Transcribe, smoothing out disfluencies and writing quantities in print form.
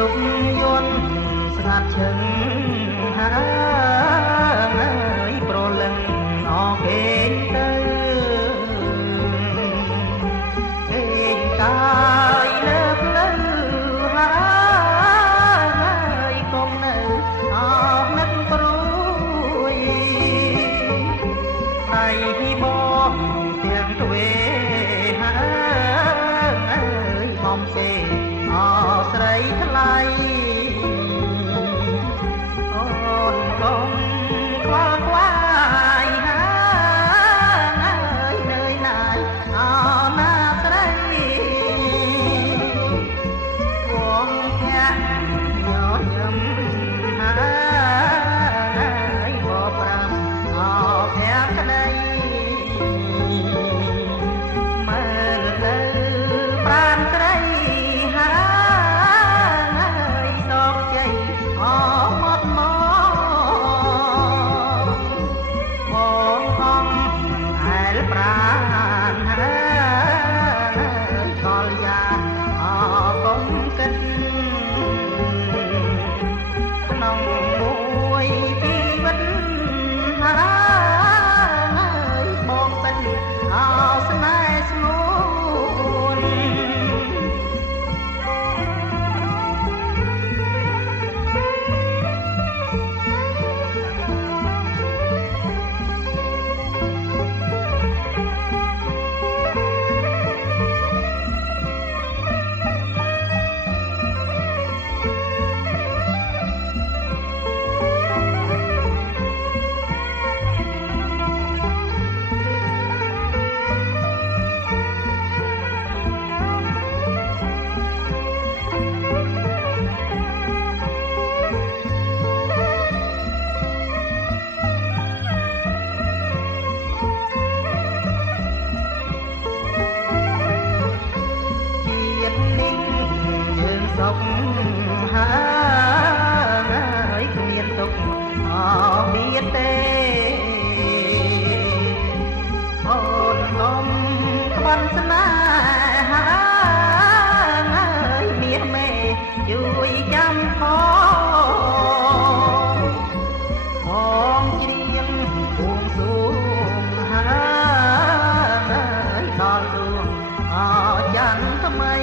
dục yun sạt chừng hỡi pro lần nó kênh tư kênh tai lớp lư hỡi con nữ học nấc prui này hi bom tiếng tuế hỡi mong xeស្រីថ្លៃអូនកុំខ្វល់ខ្វាយហើយនឿយណាយអណាស្រីវងភ័ក្រញញឹមហើយបប្រាំអភ័ក្រក្តីមើលទៅប្រានស្រីសុខហើយគ្មានទុកអមានទេអូនលំក្បន់ស្នេហាហើយមាសមេជួយចាំផងច្រៀងបួងសួងហើយដល់ដួងអចាន់ថ្មី